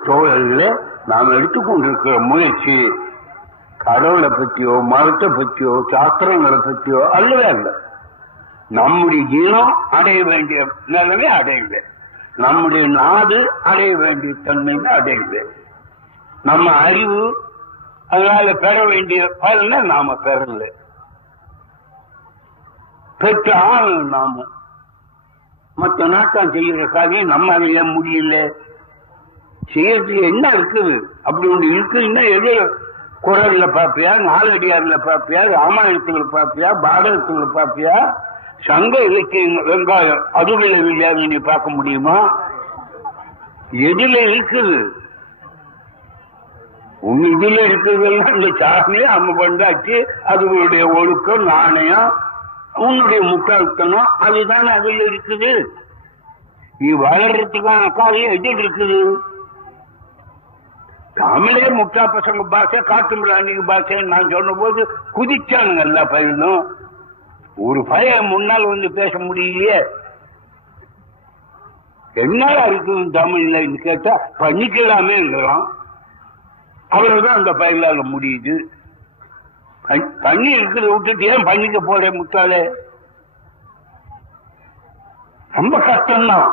சூழல்ல நாம் எடுத்துக்கொண்டிருக்கிற முயற்சி கடவுளை பற்றியோ மதத்தை பற்றியோ சாஸ்திரங்களை பற்றியோ அல்லவே அல்ல. நம்முடைய இனம் அடைய வேண்டிய நிலைமை அடையல, நம்முடைய நாடு அடைய வேண்டிய தன்மையை அடையல, நம்ம அறிவு அதனால பெற வேண்டிய பலனை நாம பெறல, பெற்ற ஆள் நாம மற்ற நாட்டம் செய்யற காரியம் நம்ம அடைய முடியல. செய்யறதுக்கு என்ன இருக்குது? அப்படி ஒன்று இருக்குன்னா எது குரல்ல பாப்பியா, நாலடியார்ல பாப்பியா, ராமாயணத்துல பாப்பியா, பாரதத்துல பாப்பியா, சங்க இலக்கிய வெங்காயம் அதுல இல்லையாவது நீ பார்க்க முடியுமா? எதுல இருக்குது? உன் இதுல இருக்கிறதெல்லாம் இந்த சாமி அம்ம கொண்டாச்சு, அதுகளுடைய ஒழுக்கம் நாணயம் உன்னுடைய முட்டாள்தனம் அதுதானே அதுல இருக்குது. நீ வளர்றதுக்கான காரியம் எதில் இருக்குது? தமிழே முட்டா பசங்க பாஷை, காட்டு மிராண்டிக்கு பாஷைன்னு நான் சொன்ன போது குதிச்சானுங்க எல்லா பையனும். ஒரு பையன் முன்னால் வந்து பேச முடியலையே, என்னடா இருக்குது தமிழ்ல கேட்டா பண்ணிக்கலாமேங்கிறான். அவ்வளவுதான் அந்த பயிலால முடியுது. பண்ணி இருக்கிறத விட்டுட்டு ஏன் பண்ணிக்க போறேன் முட்டாளே? ரொம்ப கஷ்டம்தான்.